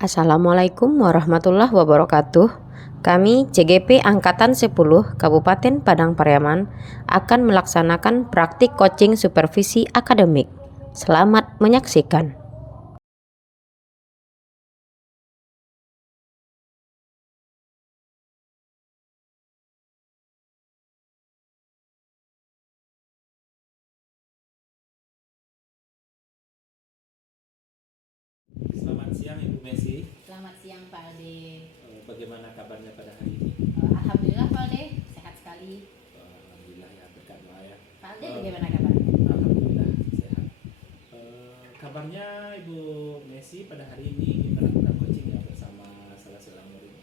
Assalamualaikum warahmatullahi wabarakatuh. Kami CGP Angkatan 10 Kabupaten Padang Pariaman akan melaksanakan praktik coaching supervisi akademik. Selamat menyaksikan. Selamat siang Ibu Messi. Selamat siang Pak Alde. Bagaimana kabarnya pada hari ini? Alhamdulillah Pak Alde, sehat sekali. Alhamdulillah ya, berkat doa ya. Pak Alde bagaimana kabarnya? Alhamdulillah sehat. Kabarnya Ibu Messi pada hari ini kita lakukan coaching ya bersama salah seorang murid.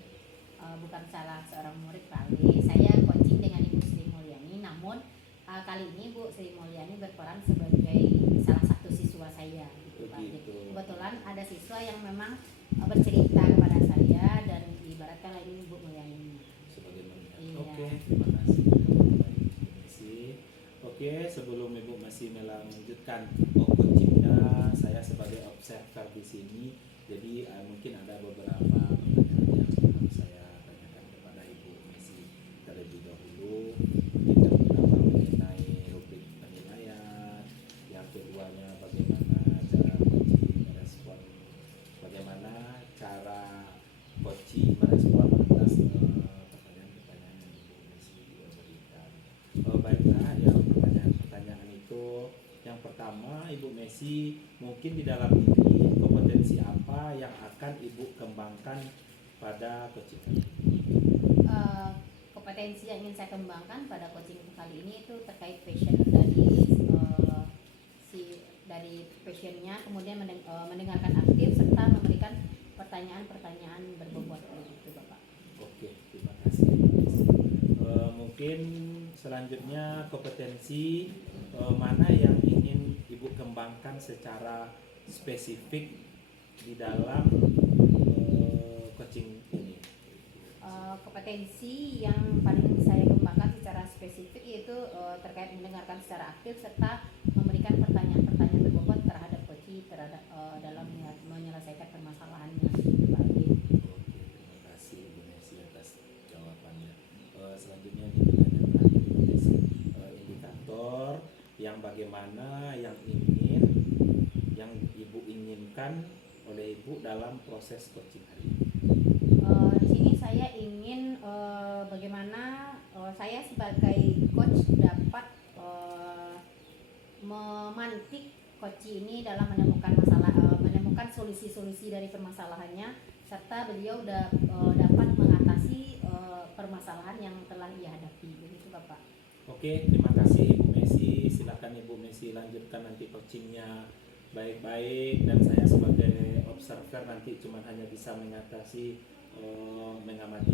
Bukan salah seorang murid Pak Alde, saya coaching dengan Ibu Sri Mulyani. Namun kali ini Bu Sri Mulyani berperan sebagai salah satu siswa saya gitu Pak Alde. Kebetulan ada siswa yang memang bercerita kepada saya dan ibaratkan ini Bu Mulyani Sebagai melihat. Iya. Oke, terima kasih Ibu Messi. Oke, sebelum Ibu masih melanjutkan coachingnya, saya sebagai observer di sini, jadi mungkin ada beberapa pertanyaan yang harus saya tanyakan kepada Ibu Messi terlebih dahulu. Yang pertama mengenai rubrik penilaian, yang keduanya bagaimana cara coaching merespon, bagaimana cara coaching merespon atas pertanyaan-pertanyaan yang Ibu Messi berikan. Baiklah, yang pertanyaan-pertanyaan itu, yang pertama Ibu Messi, mungkin di dalam diri kompetensi apa yang akan Ibu kembangkan pada coaching kali ini? Kompetensi yang ingin saya kembangkan pada coaching kali ini itu terkait passion dari passionnya, kemudian mendengarkan aktif serta memberikan pertanyaan-pertanyaan berbobot gitu Bapak. Oke, terima kasih Ibu Messi. Mungkin selanjutnya kompetensi mana yang ingin Ibu kembangkan secara spesifik di dalam coaching ini? Kompetensi yang paling saya kembangkan secara spesifik yaitu terkait mendengarkan secara aktif serta memberikan pertanyaan-pertanyaan berbobot terhadap coach dalam menyelesaikan permasalahannya. Pak Aldi. Oke, terima kasih Ibu Messi atas jawabannya. Selanjutnya ini pertanyaan terakhir Ibu Messi. Indikator yang bagaimana yang Ibu inginkan oleh Ibu dalam proses coaching hari ini? Di sini saya ingin bagaimana saya sebagai coach dapat memantik coach ini dalam menemukan solusi-solusi dari permasalahannya serta beliau dapat mengatasi permasalahan yang telah ia hadapi. Begitu Bapak. Oke, terima kasih Ibu Messi. Silakan Ibu Messi lanjutkan nanti coachingnya baik-baik, dan saya sebagai observer nanti cuma hanya bisa mengamati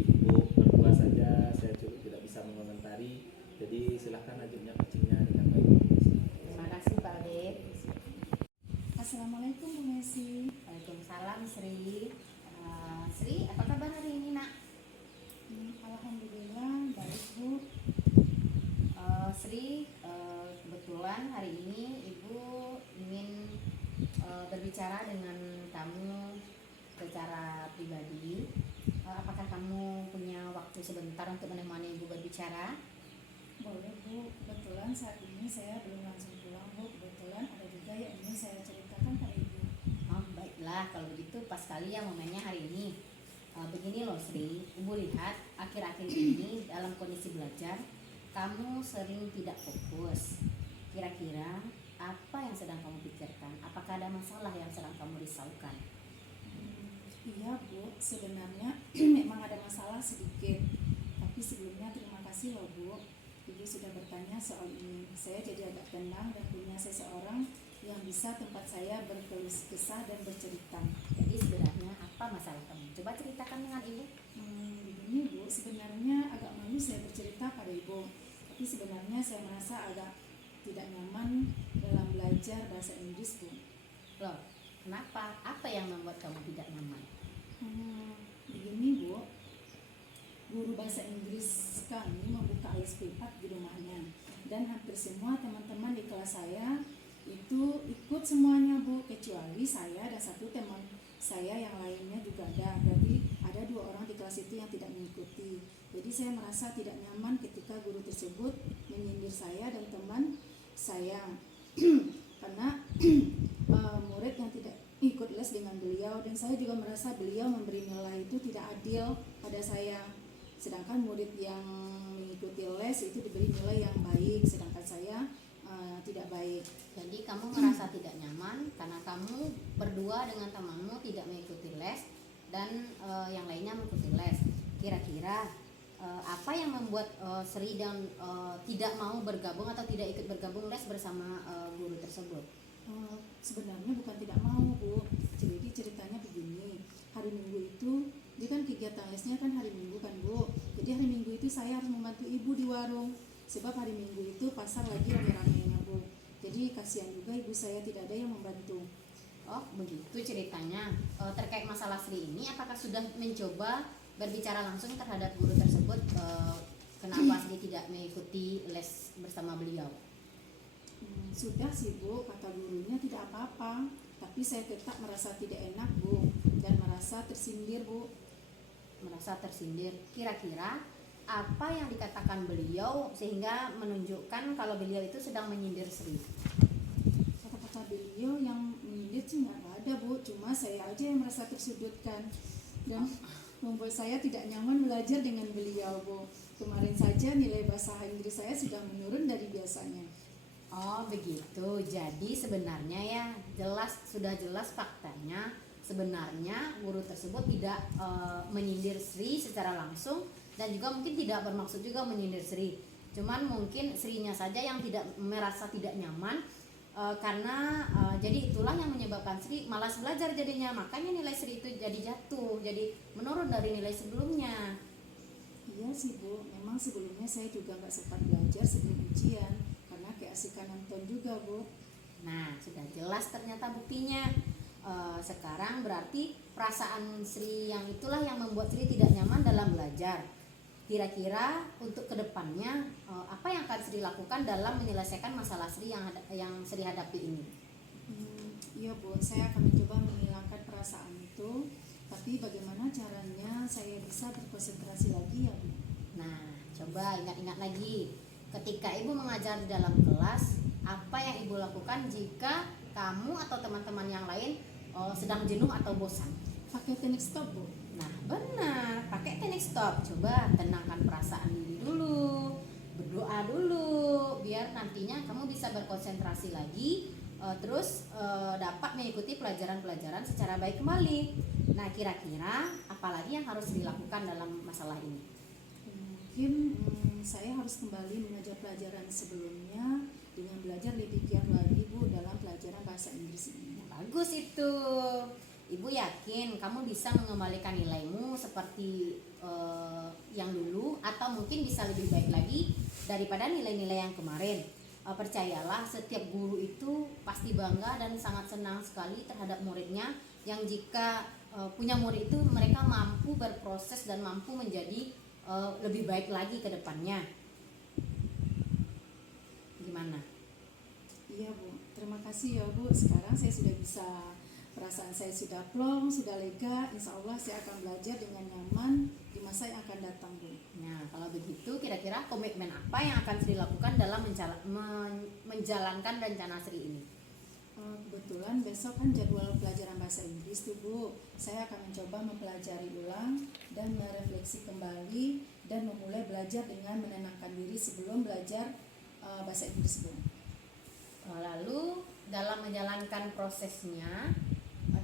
Ibu berdua saja, saya juga tidak bisa mengomentari. Jadi silakan lanjutnya coachingnya dengan baik Ibu Messi. Terima kasih Pak Ade. Assalamualaikum Bu Messi. Waalaikumsalam Sri. Sri, apa kabar hari ini Nak? Alhamdulillah baik Bu. Sri, kebetulan hari ini Ibu ingin berbicara dengan kamu secara pribadi. Apakah kamu punya waktu sebentar untuk menemani Ibu berbicara? Boleh Bu, kebetulan saat ini saya belum langsung pulang Bu. Kebetulan ada juga yang ingin saya ceritakan pada Ibu. Baiklah, kalau begitu pas sekali ya momennya hari ini. Begini loh Sri, Ibu lihat akhir-akhir ini dalam kondisi belajar kamu sering tidak fokus. Kira-kira apa yang sedang kamu pikirkan? Apakah ada masalah yang sedang kamu risaukan? Iya Bu, sebenarnya memang ada masalah sedikit. Tapi sebelumnya terima kasih loh Bu, Ibu sudah bertanya soal ini. Saya jadi agak tenang dan punya seseorang yang bisa tempat saya berkeluh kesah dan bercerita. Jadi sebenarnya apa masalah kamu? Coba ceritakan dengan Ibu. Begini Bu, sebenarnya agak malu saya bercerita pada Ibu. Tapi sebenarnya saya merasa agak tidak nyaman dalam belajar bahasa Inggris Bu. Loh, kenapa? Apa yang membuat kamu tidak nyaman? Begini Bu, guru bahasa Inggris kami membuka ISP 4 di rumahnya, dan hampir semua teman-teman di kelas saya itu ikut semuanya Bu, kecuali saya dan satu teman saya yang lainnya juga ada, berarti ada 2 orang di kelas itu yang tidak mengikuti. Jadi saya merasa tidak nyaman ketika guru tersebut menyindir saya dan teman saya karena murid yang tidak ikut les dengan beliau, dan saya juga merasa beliau memberi nilai itu tidak adil pada saya, sedangkan murid yang mengikuti les itu diberi nilai yang baik, sedangkan saya tidak baik. Jadi kamu merasa tidak nyaman karena kamu berdua dengan temanmu tidak mengikuti les dan yang lainnya mengikuti les. Kira-kira apa yang membuat Sri dan tidak mau bergabung atau tidak ikut bergabung les bersama guru tersebut? Sebenarnya bukan tidak mau, Bu. Jadi ceritanya begini, hari Minggu itu dia kan kegiatan lesnya kan hari Minggu kan, Bu. Jadi hari Minggu itu saya harus membantu ibu di warung, sebab hari Minggu itu pasar lagi rame-ramenya, Bu. Jadi kasihan juga ibu saya tidak ada yang membantu. Oh begitu ceritanya. Terkait masalah Sri ini, apakah sudah mencoba berbicara langsung terhadap guru tersebut kenapa Sri tidak mengikuti les bersama beliau? Sudah sih, Bu, kata gurunya tidak apa-apa, tapi saya tetap merasa tidak enak, Bu, dan merasa tersindir, Bu. Merasa tersindir. Kira-kira apa yang dikatakan beliau sehingga menunjukkan kalau beliau itu sedang menyindir Sri? Kata-kata beliau yang menyindir sih nggak ada, Bu, cuma saya aja yang merasa tersudutkan dan membuat saya tidak nyaman belajar dengan beliau, Bu. Kemarin saja nilai bahasa Inggris saya sudah menurun dari biasanya. Oh begitu. Jadi sebenarnya ya sudah jelas faktanya, sebenarnya guru tersebut tidak menyindir Sri secara langsung dan juga mungkin tidak bermaksud juga menyindir Sri. Cuman mungkin Srinya saja yang tidak merasa tidak nyaman karena jadi itulah yang menyebabkan Sri malas belajar jadinya, makanya nilai Sri itu jadi jatuh, jadi menurun dari nilai sebelumnya. Iya sih, Bu, memang sebelumnya saya juga nggak sempat belajar sebelum ujian karena keasikan nonton juga, Bu. Nah sudah jelas ternyata buktinya. Sekarang berarti perasaan Sri yang itulah yang membuat Sri tidak nyaman dalam belajar. Kira-kira untuk kedepannya apa yang akan Sri lakukan dalam menyelesaikan masalah Sri yang Sri hadapi ini? Iya, Bu, saya akan mencoba menghilangkan perasaan itu, tapi bagaimana caranya saya bisa berkonsentrasi lagi ya, Bu? Nah coba ingat-ingat lagi, ketika ibu mengajar di dalam kelas, apa yang ibu lakukan jika kamu atau teman-teman yang lain sedang jenuh atau bosan? Pakai teknik stop, Bu. Nah benar, pakai teknik stop. Coba tenangkan perasaan diri dulu, berdoa dulu, biar nantinya kamu bisa berkonsentrasi lagi, terus dapat mengikuti pelajaran-pelajaran secara baik kembali. Nah kira-kira apalagi yang harus dilakukan dalam masalah ini? Mungkin saya harus kembali mengajar pelajaran sebelumnya dengan belajar lebih giat lagi, Bu, dalam pelajaran bahasa Inggris ini. Bagus itu. Ibu yakin kamu bisa mengembalikan nilaimu seperti yang dulu atau mungkin bisa lebih baik lagi daripada nilai-nilai yang kemarin. Percayalah, setiap guru itu pasti bangga dan sangat senang sekali terhadap muridnya yang jika punya murid itu mereka mampu berproses dan mampu menjadi lebih baik lagi ke depannya. Gimana? Iya, Bu, terima kasih ya, Bu. Sekarang saya sudah bisa, perasaan saya sudah plong, sudah lega. Insya Allah saya akan belajar dengan nyaman di masa yang akan datang, Bu. Nah kalau begitu kira-kira komitmen apa yang akan Sri lakukan dalam menjalankan rencana Sri ini? Kebetulan besok kan jadwal pelajaran bahasa Inggris tuh, Bu. Saya akan mencoba mempelajari ulang dan merefleksi kembali dan memulai belajar dengan menenangkan diri sebelum belajar bahasa Inggris, Bu. Lalu dalam menjalankan prosesnya,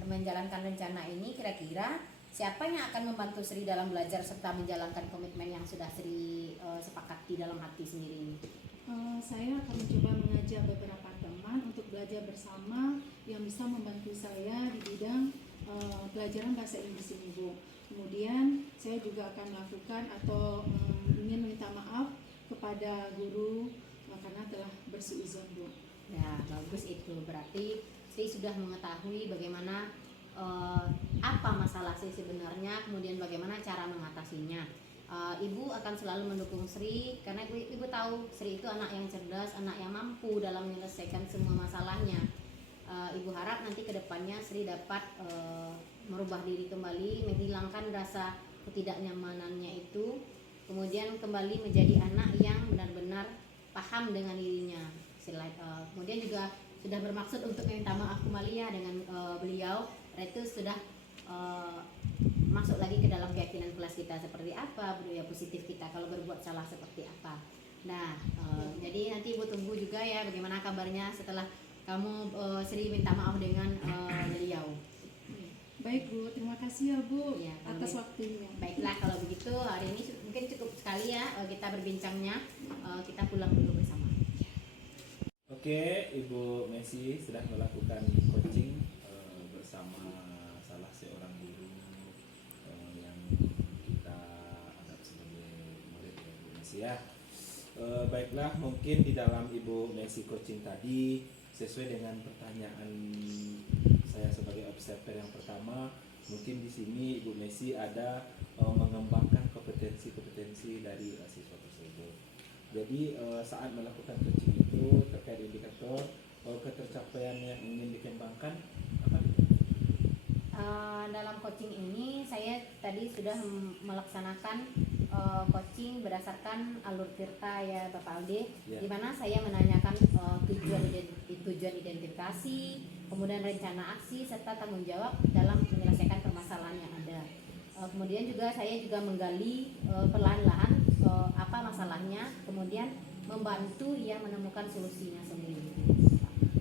menjalankan rencana ini, kira-kira siapa yang akan membantu Sri dalam belajar serta menjalankan komitmen yang sudah Sri sepakati dalam hati sendiri ini? Saya akan mencoba mengajak beberapa teman untuk belajar bersama yang bisa membantu saya di bidang pelajaran bahasa Inggris ini, Bu. Kemudian saya juga akan melakukan atau ingin meminta maaf kepada guru karena telah bersuuzon, Bu. Ya bagus itu, berarti Sri sudah mengetahui bagaimana apa masalah Sri sebenarnya, kemudian bagaimana cara mengatasinya. Ibu akan selalu mendukung Sri karena ibu tahu Sri itu anak yang cerdas, anak yang mampu dalam menyelesaikan semua masalahnya. Ibu harap nanti kedepannya Sri dapat merubah diri kembali, menghilangkan rasa ketidaknyamanannya itu, kemudian kembali menjadi anak yang benar-benar paham dengan dirinya. Kemudian juga sudah bermaksud untuk meminta maaf kembali ya dengan beliau, itu sudah masuk lagi ke dalam keyakinan kelas kita seperti apa, budaya positif kita kalau berbuat salah seperti apa. Nah, jadi nanti Ibu tunggu juga ya bagaimana kabarnya setelah kamu Sri minta maaf dengan beliau. Baik Bu, terima kasih ya Bu Ya, atas waktunya. Baiklah kalau begitu hari ini mungkin cukup sekali ya kita berbincangnya. Kita pulang dulu bersama. Oke, Ibu Messi sudah melakukan coaching bersama salah seorang guru yang kita anggap sebagai murid ya, Ibu Messi ya. Baiklah, mungkin di dalam Ibu Messi coaching tadi sesuai dengan pertanyaan saya sebagai observer yang pertama, mungkin di sini Ibu Messi ada mengembangkan kompetensi-kompetensi dari siswa tersebut. Jadi saat melakukan coaching itu terkait indikator ketercapaian yang ingin dikembangkan apa itu? Dalam coaching ini saya tadi sudah melaksanakan coaching berdasarkan alur tirta ya Bapak Aldi, Ya. di mana saya menanyakan tujuan identifikasi, kemudian rencana aksi serta tanggung jawab dalam menyelesaikan permasalahan yang ada. Kemudian juga saya juga menggali perlahan-lahan apa masalahnya, kemudian membantu ia menemukan solusinya sendiri.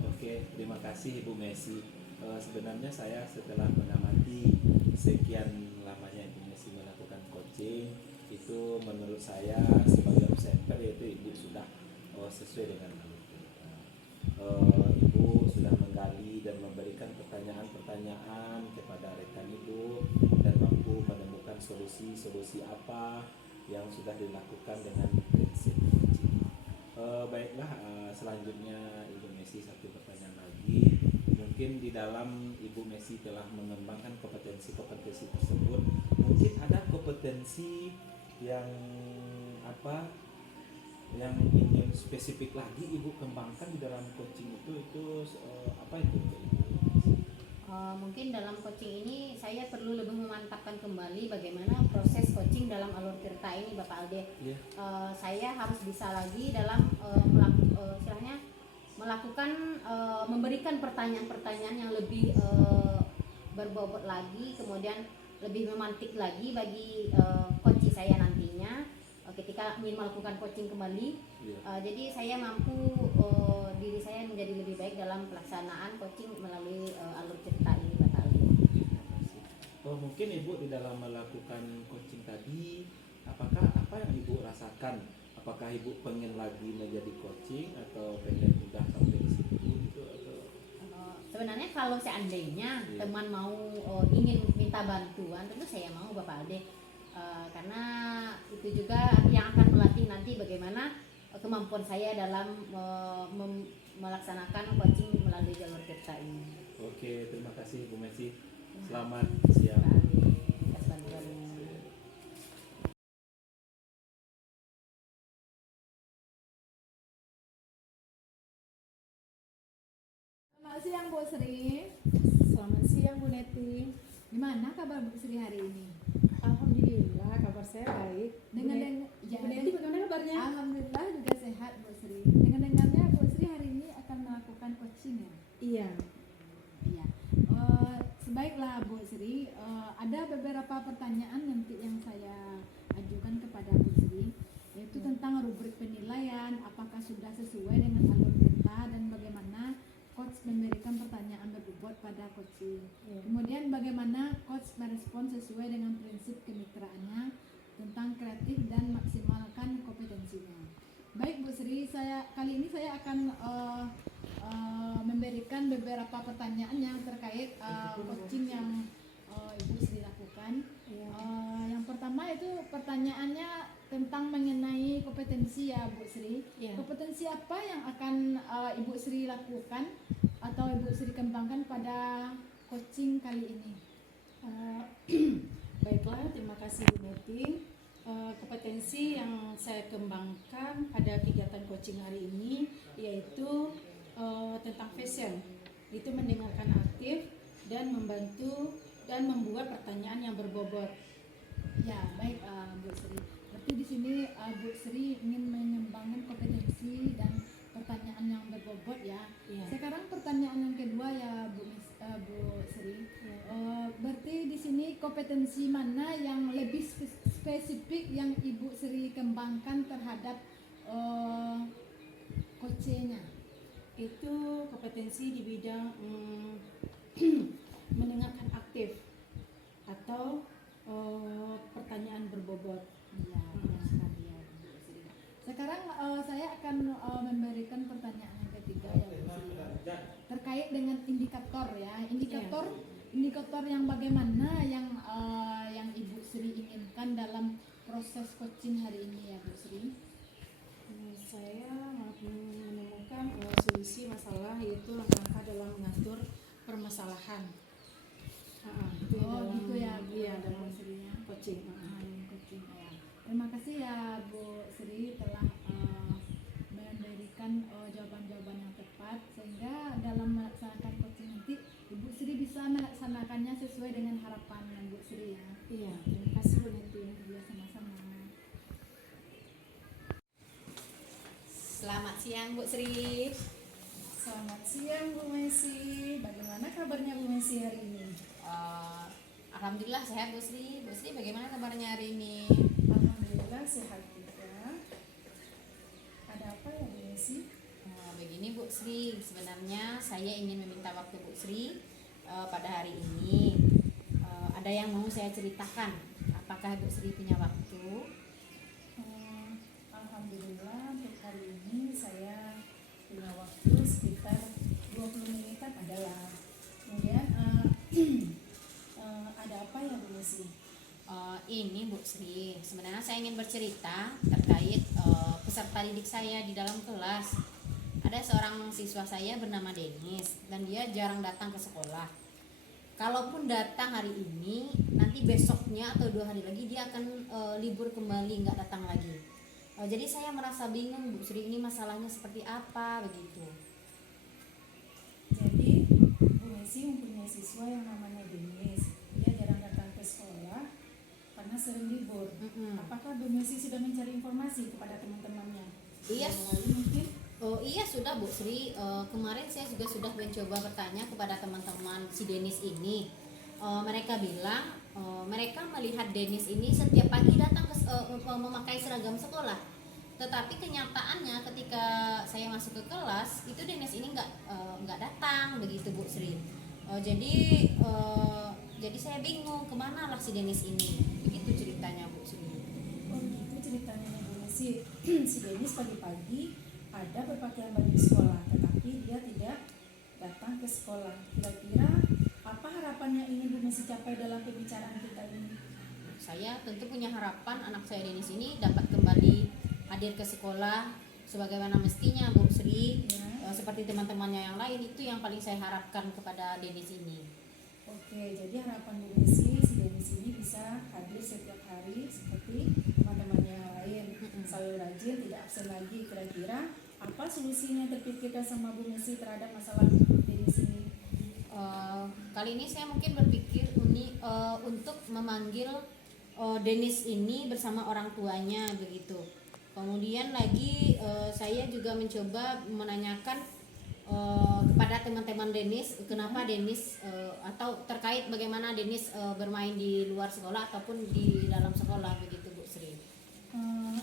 Oke, terima kasih Ibu Messi. Sebenarnya saya setelah mengamati sekian lamanya Ibu Messi melakukan coaching, itu menurut saya sebagai observer yaitu Ibu sudah sesuai dengan alur cerita. Ibu sudah menggali dan memberikan pertanyaan-pertanyaan kepada rekan Ibu dan mampu menemukan solusi-solusi apa yang sudah dilakukan dengan prinsip coaching. Baiklah, selanjutnya Ibu Messi satu pertanyaan lagi. Mungkin di dalam Ibu Messi telah mengembangkan kompetensi-kompetensi tersebut, mungkin ada kompetensi yang apa yang ingin spesifik lagi Ibu kembangkan di dalam coaching itu apa itu? Mungkin dalam coaching ini saya perlu lebih memantapkan kembali bagaimana proses coaching dalam alur tirta ini Bapak Alde. Ya. Saya harus bisa lagi dalam istilahnya melakukan memberikan pertanyaan-pertanyaan yang lebih berbobot lagi, kemudian lebih memantik lagi bagi coach saya nantinya ketika ingin melakukan coaching kembali. Jadi saya mampu diri saya menjadi lebih baik dalam pelaksanaan coaching melalui alur cerita ini Bapak Ali. Mungkin Ibu di dalam melakukan coaching tadi, apakah apa yang Ibu rasakan? Apakah Ibu pengen lagi menjadi coaching atau pengen udah sampai di situ gitu atau? Sebenarnya kalau seandainya teman mau ingin minta bantuan, tentu saya mau Bapak Alde, karena itu juga yang akan melatih nanti bagaimana kemampuan saya dalam melaksanakan coaching melalui jalur cerita ini. Oke, terima kasih Bu Messi. Selamat siang. Atas bantuannya. Selamat siang Bu Sri. Selamat siang Bu Neti. Gimana kabar Bu Sri hari ini? Alhamdulillah kabar saya baik. Bu Neti bagaimana kabarnya? Alhamdulillah juga sehat Bu Sri. Dengarnya Bu Sri hari ini akan melakukan coaching ya? Iya. Iya. Sebaiklah Bu Sri, ada beberapa pertanyaan nanti yang saya ajukan kepada Bu Sri, yaitu tentang rubrik penilaian, apakah sudah sesuai dengan alur peta dan bagaimana coach memberikan pertanyaan berbobot pada coaching. Kemudian bagaimana coach merespon sesuai dengan prinsip kemitraannya tentang kreatif dan maksimalkan kompetensinya. Baik Bu Sri, kali ini saya akan memberikan beberapa pertanyaan yang terkait coaching yang Ibu Sri lakukan. Yang pertama itu pertanyaannya tentang mengenai kompetensi ya Bu Sri. Kompetensi apa yang akan Ibu Sri lakukan atau Ibu Sri kembangkan pada coaching kali ini? Baiklah, terima kasih Bu Neti. Kompetensi yang saya kembangkan pada kegiatan coaching hari ini yaitu tentang fashion. Itu mendengarkan aktif dan membantu dan membuat pertanyaan yang berbobot. Ya, baik Bu Sri. Berarti di sini Bu Sri ingin mengembangkan kompetensi dan pertanyaan yang berbobot ya. Iya. Sekarang pertanyaan yang kedua ya Bu Sri. Berarti di sini kompetensi mana yang lebih spesifik yang Ibu Sri kembangkan terhadap coachnya? Itu kompetensi di bidang mendengarkan aktif atau pertanyaan berbobot. Ya, benar sekali ya Bu Sri. Sekarang saya akan memberikan pertanyaan yang ketiga ya Bu Sri. Terkait dengan indikator ya. Indikator yang bagaimana yang Ibu Sri inginkan dalam proses coaching hari ini ya Bu Sri? Saya menemukan solusi masalah, yaitu langkah-langkah dalam mengatur permasalahan. Itu dalam, gitu ya Bu, iya, dalam Bu Sri ya. coaching. Coaching ya. Terima kasih ya Bu Sri telah memberikan jawaban-jawaban yang tepat sehingga dalam melaksanakan coaching nanti Ibu Sri bisa melaksanakannya sesuai dengan harapan Bu Sri ya. Iya, terima kasih Bu Neti. Ya, sama-sama. Selamat siang Bu Sri. Selamat siang Bu Messi. Bagaimana kabarnya Bu Messi hari ini? Alhamdulillah sehat Bu Sri. Bu Sri bagaimana kabarnya hari ini? Alhamdulillah sehat juga. Ada apa ya Bu Messi? Begini Bu Sri, sebenarnya saya ingin meminta waktu Bu Sri pada hari ini. Ada yang mau saya ceritakan. Apakah Bu Sri punya waktu? Alhamdulillah untuk hari ini saya punya waktu sekitar 20 menitan adalah. Kemudian ada apa ya Bu Messi? Ini Bu Sri, sebenarnya saya ingin bercerita terkait peserta didik saya di dalam kelas. Ada seorang siswa saya bernama Denis dan dia jarang datang ke sekolah. Kalaupun datang hari ini, nanti besoknya atau 2 hari lagi dia akan libur kembali, nggak datang lagi. Jadi saya merasa bingung Bu Sri, ini masalahnya seperti apa begitu. Jadi Bu Messi mempunyai siswa yang namanya Denis. Dia jarang datang ke sekolah karena sering libur. Apakah Bu Messi sudah mencari informasi kepada teman-temannya? Iya. Melalui mungkin? Oh iya sudah Bu Sri, kemarin saya juga sudah mencoba bertanya kepada teman-teman si Denis ini. Mereka bilang mereka melihat Denis ini setiap pagi datang memakai seragam sekolah. Tetapi kenyataannya ketika saya masuk ke kelas itu Denis ini nggak datang begitu Bu Sri. Jadi saya bingung kemana lah si Denis ini. Begitu ceritanya Bu Sri. Oh gitu ceritanya Bu Messi. Si Denis pagi-pagi ada berpakaian baju sekolah, tetapi dia tidak datang ke sekolah. Kira-kira apa harapannya ini Bu Messi capai dalam pembicaraan kita ini? Saya tentu punya harapan anak saya Denis ini dapat kembali hadir ke sekolah sebagaimana mestinya Bu Sri. Seperti teman-temannya yang lain, itu yang paling saya harapkan kepada Denis ini. Oke, jadi harapan Bu Messi si Denis ini bisa hadir setiap hari seperti teman-temannya yang lain, selalu rajin, tidak absen lagi. Kira-kira apa solusinya yang terpikirkan sama Bu Messi terhadap masalah Denis ini? Kali ini saya mungkin berpikir untuk memanggil Denis ini bersama orang tuanya begitu. Kemudian lagi saya juga mencoba menanyakan kepada teman-teman Denis kenapa Denis atau terkait bagaimana Denis bermain di luar sekolah ataupun di dalam sekolah begitu Bu Sri.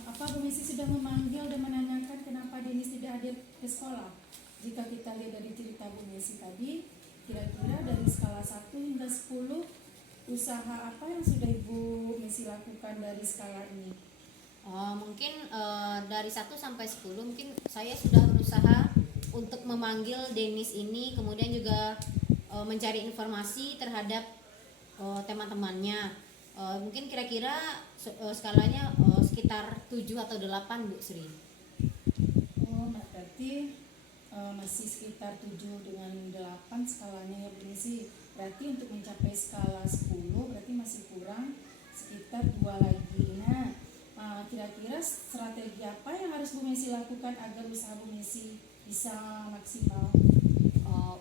Apa Bu Messi sudah memanggil dan menanyakan kenapa Denis tidak hadir ke sekolah? Jika kita lihat dari cerita Bu Messi tadi, kira-kira dari skala 1 hingga 10 usaha apa yang sudah Ibu Messi lakukan dari skala ini? Mungkin dari 1 sampai 10 mungkin saya sudah berusaha untuk memanggil Denis ini, kemudian juga mencari informasi terhadap teman-temannya. Mungkin kira-kira skalanya sekitar 7 atau 8 Bu Sri. Oh, berarti masih sekitar 7 dengan 8 skalanya ya Bu Messi. Berarti untuk mencapai skala 10 berarti masih kurang sekitar 2 lagi. Nah, kira-kira strategi apa yang harus Bu Messi lakukan agar usaha Bu Messi bisa maksimal?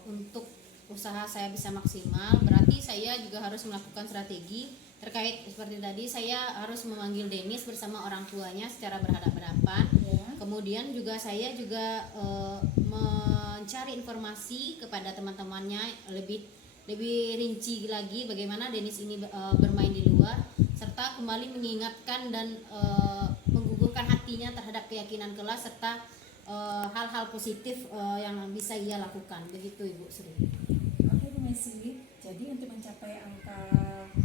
Untuk usaha saya bisa maksimal, berarti saya juga harus melakukan strategi terkait seperti tadi. Saya harus memanggil Denis bersama orang tuanya secara berhadapan-hadapan. Ya. Kemudian juga saya juga mencari informasi kepada teman-temannya lebih rinci lagi bagaimana Denis ini bermain di luar, serta kembali mengingatkan dan menggugurkan hatinya terhadap keyakinan kelas serta hal-hal positif yang bisa ia lakukan. Begitu Ibu Sri. Oke Bu Messi, jadi untuk mencapai angka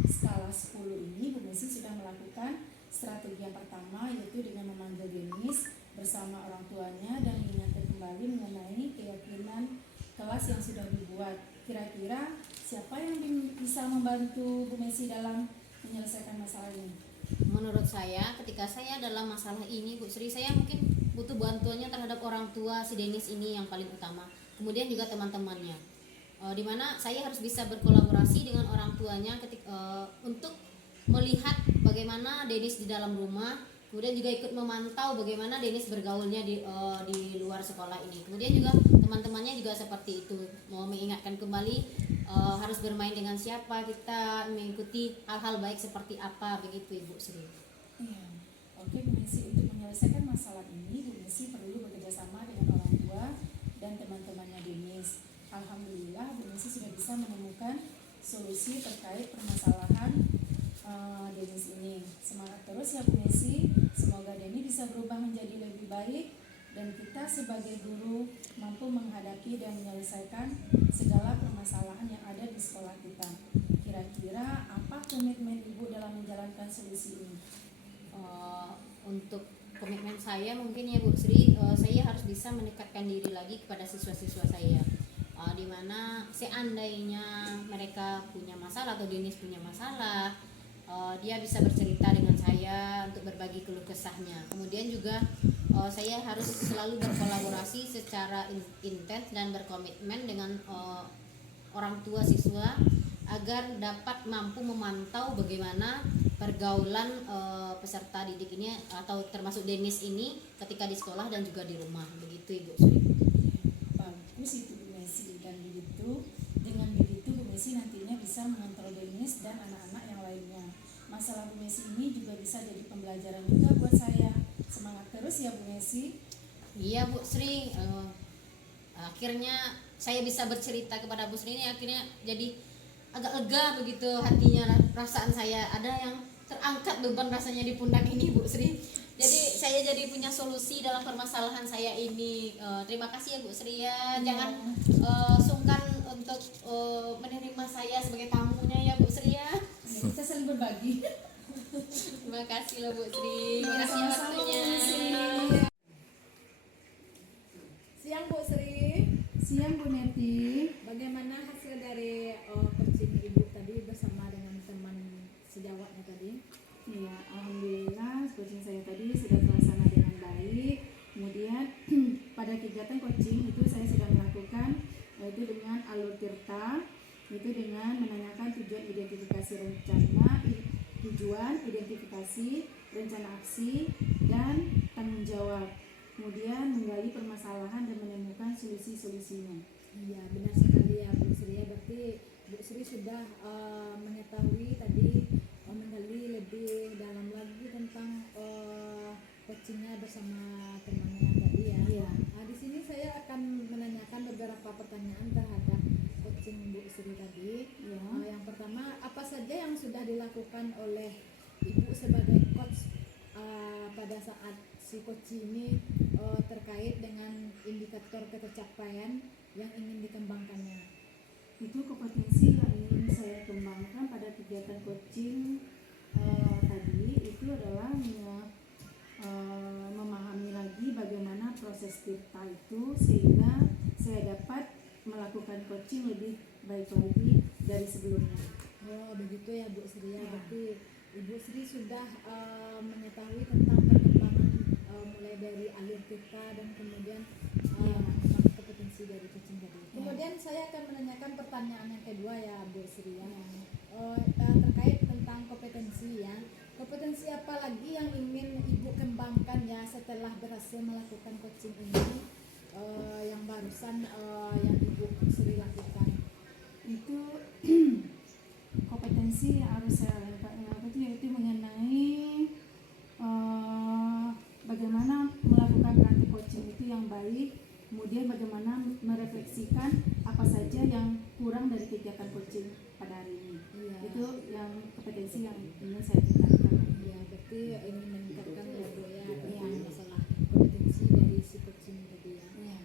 skala 10 ini Bu Messi sudah melakukan strategi yang pertama, yaitu dengan memanggil Denis bersama orang tuanya dan mengingatkan kembali mengenai keyakinan kelas yang sudah dibuat. Kira-kira siapa yang bisa membantu Bu Messi dalam menyelesaikan masalah ini? Menurut saya, ketika saya dalam masalah ini Bu Sri, saya mungkin butuh bantuannya terhadap orang tua si Denis ini yang paling utama, kemudian juga teman-temannya, dimana saya harus bisa berkolaborasi dengan orang tuanya untuk melihat bagaimana Denis di dalam rumah, kemudian juga ikut memantau bagaimana Denis bergaulnya di luar sekolah ini. Kemudian juga teman-temannya juga seperti itu, mau mengingatkan kembali harus bermain dengan siapa, kita mengikuti hal-hal baik seperti apa, begitu Ibu Sri. Iya. Oke Bu Messi, untuk menyelesaikan masalah ini Bu Messi perlu bekerjasama dengan orang tua dan teman-temannya Denis. Alhamdulillah Bu Messi sudah bisa menemukan solusi terkait permasalahan Denis ini. Semangat terus ya Bu Messi, semoga Denis bisa berubah menjadi lebih baik dan kita sebagai guru mampu menghadapi dan menyelesaikan segala permasalahan yang ada di sekolah kita. Kira-kira apa komitmen Ibu dalam menjalankan solusi ini? Untuk komitmen saya mungkin ya Bu Sri, saya harus bisa mendekatkan diri lagi kepada siswa-siswa saya, dimana seandainya mereka punya masalah atau Denis punya masalah, dia bisa bercerita dengan saya untuk berbagi keluh kesahnya. Kemudian juga saya harus selalu berkolaborasi secara intens dan berkomitmen dengan orang tua siswa agar dapat mampu memantau bagaimana pergaulan peserta didik ini atau termasuk Denis ini ketika di sekolah dan juga di rumah. Begitu Ibu Sri. Bagus itu Bu Messi, dan dengan begitu Bu Messi nantinya bisa mengontrol Denis dan anak-anak yang lainnya. Masalah Bu Messi ini juga bisa jadi pembelajaran juga buat saya. Semangat terus ya Bu Messi. Iya Bu Sri, akhirnya saya bisa bercerita kepada Bu Sri ini, akhirnya jadi agak lega begitu hatinya, perasaan saya ada yang terangkat beban rasanya di pundak ini Bu Sri. Jadi saya jadi punya solusi dalam permasalahan saya ini. Terima kasih ya Bu Sri ya. Jangan sungkan untuk menerima saya sebagai tamunya ya Bu Sri ya. Kita saling berbagi. Terima kasih lah Bu Sri. Terima kasih waktunya. Siang Bu Sri. Siang Bu Neti. Bagaimana hasil dari coaching Ibu tadi bersama dengan teman sejawatnya tadi? Ya, alhamdulillah coaching saya tadi sudah terlaksana dengan baik. Kemudian pada kegiatan coaching itu saya sudah melakukan yaitu dengan alur tirta, itu dengan menanyakan tujuan identifikasi rencana aksi dan tanggung jawab. Kemudian menggali permasalahan dan menemukan solusi-solusinya. Iya, benar sekali ya Bu Sri ya. Berarti Bu Sri sudah mengetahui tadi, menggali lebih dalam lagi tentang coachingnya bersama temannya yang tadi ya. Iya. Nah, di sini saya akan menanyakan beberapa pertanyaan terhadap coaching Bu Sri tadi. Ya. Yang pertama, apa saja yang sudah dilakukan oleh Ibu sebagai coach pada saat si coach ini terkait dengan indikator pencapaian yang ingin dikembangkannya? Itu kompetensi yang ingin saya kembangkan pada kegiatan coaching tadi itu adalah memahami lagi bagaimana proses tirta itu sehingga saya dapat melakukan coaching lebih baik lagi dari sebelumnya. Oh begitu ya Bu Sri ya. Berarti Ibu Sri sudah mengetahui tentang perkembangan mulai dari alur tirta dan kemudian kompetensi dari coaching tadi. Kemudian saya akan menanyakan pertanyaan yang kedua ya Bu Sri ya. Terkait tentang kompetensi ya. Kompetensi apa lagi yang ingin Ibu kembangkan ya setelah berhasil melakukan coaching ini yang barusan yang Ibu Sri lakukan? harus saya yaitu mengenai bagaimana melakukan praktik coaching itu yang baik, kemudian bagaimana merefleksikan apa saja yang kurang dari kegiatan coaching pada hari ini. Iya. Itu yang kompetensi yang ingin saya tingkatkan. Iya, berarti ingin meningkatkan ya Bu ya, Iya. masalah kompetensi dari si coaching tadi ya. Iya.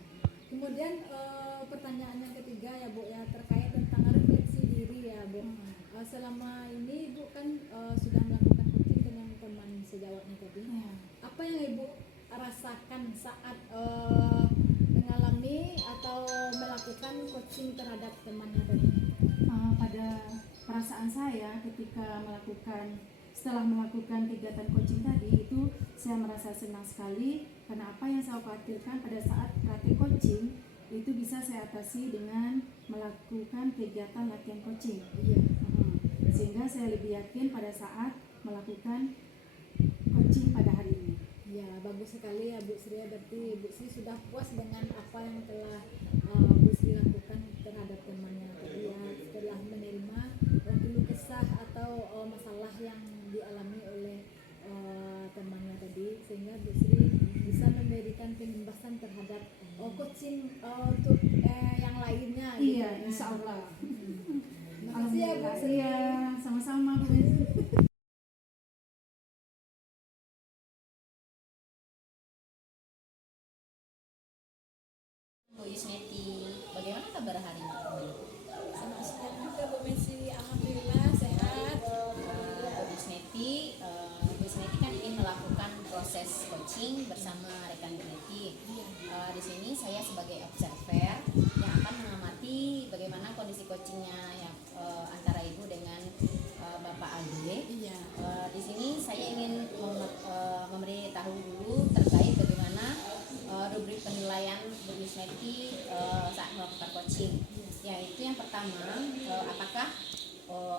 Kemudian pertanyaan yang ketiga ya Bu ya, terkait tentang refleksi diri ya Bu. Selama ini Ibu kan sudah melakukan coaching dengan teman sejawatnya tadi. Iya. Apa yang Ibu rasakan saat mengalami atau melakukan coaching terhadap temannya tadi? Pada perasaan saya setelah melakukan kegiatan coaching tadi itu saya merasa senang sekali karena apa yang saya khawatirkan pada saat praktik coaching itu bisa saya atasi dengan melakukan kegiatan latihan coaching. Iya. Sehingga saya lebih yakin pada saat melakukan coaching pada hari ini. Ya, bagus sekali ya Bu Sri. Berarti Bu Sri sudah puas dengan apa yang telah Bu Sri lakukan terhadap temannya tadi ya, setelah menerima keluh kesah atau masalah yang dialami oleh temannya tadi, sehingga Bu Sri bisa memberikan penyembasan terhadap coaching untuk yang lainnya. Iya, gitu. insya Allah. Terima kasih ya Bu Sri. Iya, sama-sama Bu. Bu Yusneti, bagaimana kabar hari ini? Senang sekali juga Bu Messi, alhamdulillah sehat. Bu Yusneti, Bu Yusneti kan ingin melakukan proses coaching bersama rekan Bu Neti. Di sini saya sebagai observer yang akan mengamati bagaimana kondisi coachingnya yang antara Ibu dengan Bapak Ade. Iya. Di sini saya ingin memberitahu dulu terkait bagaimana rubrik penilaian Bu Yusneti saat melakukan coaching. Yaitu yang pertama, apakah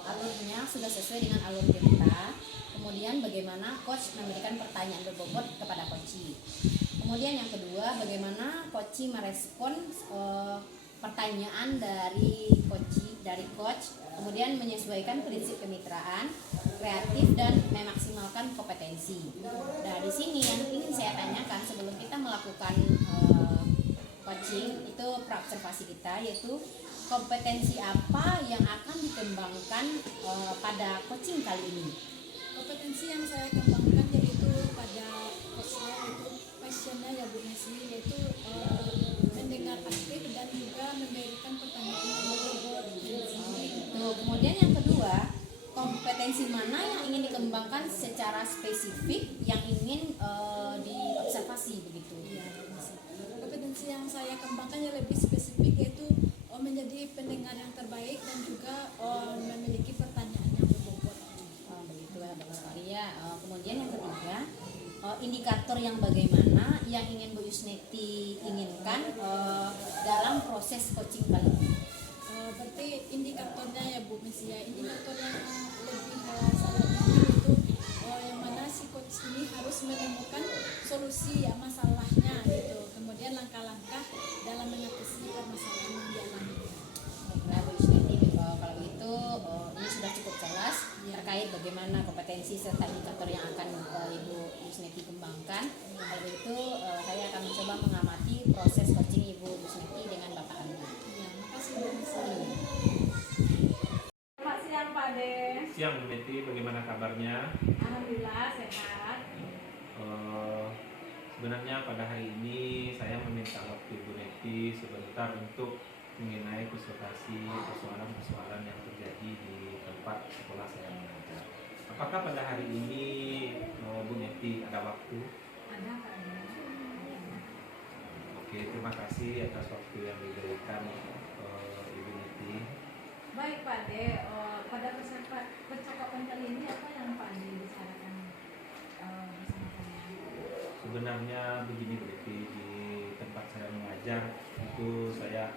alurnya sudah sesuai dengan alur kita. Kemudian bagaimana coach memberikan pertanyaan berbobot kepada coachee. Kemudian yang kedua, bagaimana coachee merespon pertanyaan dari coach, kemudian menyesuaikan prinsip kemitraan, kreatif dan memaksimalkan kompetensi. Nah, di sini yang ingin saya tanyakan sebelum kita melakukan coaching itu praobservasi kita, yaitu kompetensi apa yang akan dikembangkan pada coaching kali ini. Kompetensi yang saya kembangkan yaitu pada coachnya itu passionnya ya Bu Messi, yaitu mendengar aktif dan juga memberikan pertanyaan yang berbobot. Kemudian yang kedua, kompetensi mana yang ingin dikembangkan secara spesifik yang ingin diobservasi begitu? Ya, Bu Messi. Kompetensi yang saya kembangkan yang lebih spesifik yaitu menjadi pendengar yang terbaik dan juga memiliki pertanyaan yang berbobot. Begitu ya, bagus sekali ya. Kemudian yang ketiga, indikator yang bagaimana yang ingin Bu Yusneti inginkan dalam proses coaching kali ini. Berarti indikatornya ya Bu Messi ya, indikator yang lebih saya inginkan itu yang mana si coach ini harus menemukan solusi ya masalahnya gitu, kemudian langkah-langkah dalam mengatasi permasalahan yang dialami. Nah, Bu Yusneti, kalau gitu ini sudah cukup jelas terkait bagaimana kompetensi serta indikator yang akan Ibu Yusneti kembangkan. Kalau begitu saya akan mencoba mengamati proses coaching Ibu Yusneti dengan Bapak Andi. Ya, makasih Bu Messi. Selamat siang Pak De. Siang Bu Neti, bagaimana kabarnya? Alhamdulillah sehat. Sebenarnya pada hari ini saya meminta waktu Bu Neti sebentar untuk mengenai konsultasi persoalan-persoalan yang terjadi di tempat sekolah saya mengajar. Apakah pada hari ini Bu Neti ada waktu? Ada Pak De. Oke, terima kasih atas waktu yang diberikan Ibu Neti. Baik Pak De, pada percakapan kali ini apa yang Pak De bicarakan bersama saya? Sebenarnya begini Bu Neti, di tempat saya mengajar itu saya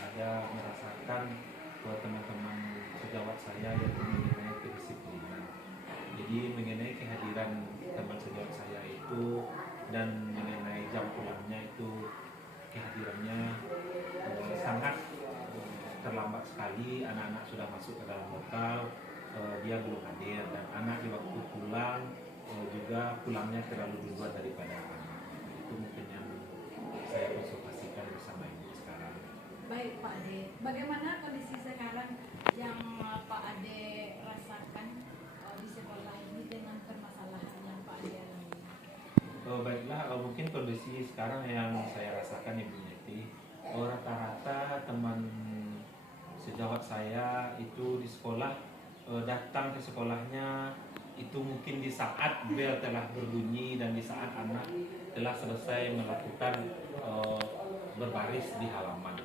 ada merasakan ke teman-teman sejawat saya yang mengenai kedisiplinan. Jadi mengenai kehadiran teman sejawat saya itu dan mengenai jam pulangnya itu kehadirannya sangat terlambat sekali. Anak-anak sudah masuk ke dalam lokal, dia belum hadir, dan anak di waktu pulang juga pulangnya terlalu duluan daripada anak. Itu mungkin yang saya konsultasikan bersama ibu sekarang. Baik Pak Ade, bagaimana kondisi sekarang yang Pak Ade rasakan di sekolah ini dengan permasalahan yang Pak Ade alami? Baiklah, mungkin kondisi sekarang yang saya rasakan Ibu Neti, rata-rata teman sejawat saya itu di sekolah datang ke sekolahnya itu mungkin di saat bel telah berbunyi dan di saat anak telah selesai melakukan berbaris di halaman.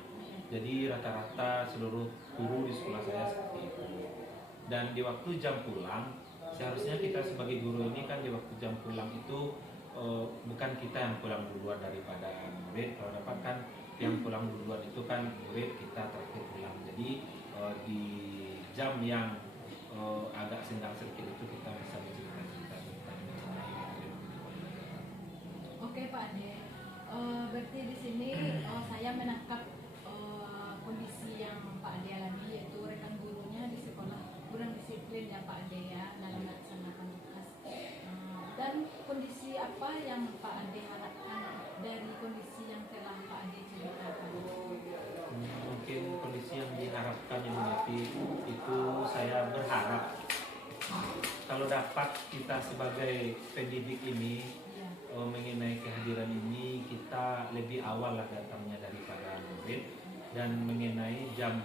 Jadi rata-rata seluruh guru di sekolah saya seperti itu. Dan di waktu jam pulang, seharusnya kita sebagai guru ini kan di waktu jam pulang itu bukan kita yang pulang duluan daripada murid. Kalau dapat kan yang pulang duluan itu kan murid, kita terakhir pulang. Jadi di jam yang agak senggang sedikit itu kita bisa bercerita-cerita tentang mencintai murid. Oke Pak Ade, berarti di sini saya menangkap kondisi yang Pak Ade alami, yaitu rekan gurunya di sekolah kurang disiplin ya Pak Ade ya dalam melaksanakan tugas. Dan kondisi apa yang Pak Ade harapkan dari kondisi yang telah Pak Ade ceritakan? Mungkin kondisi yang diharapkan Ibu Neti itu saya berharap kalau dapat kita sebagai pendidik ini mengenai kehadiran ini kita lebih awal lah datangnya daripada murid, dan mengenai jam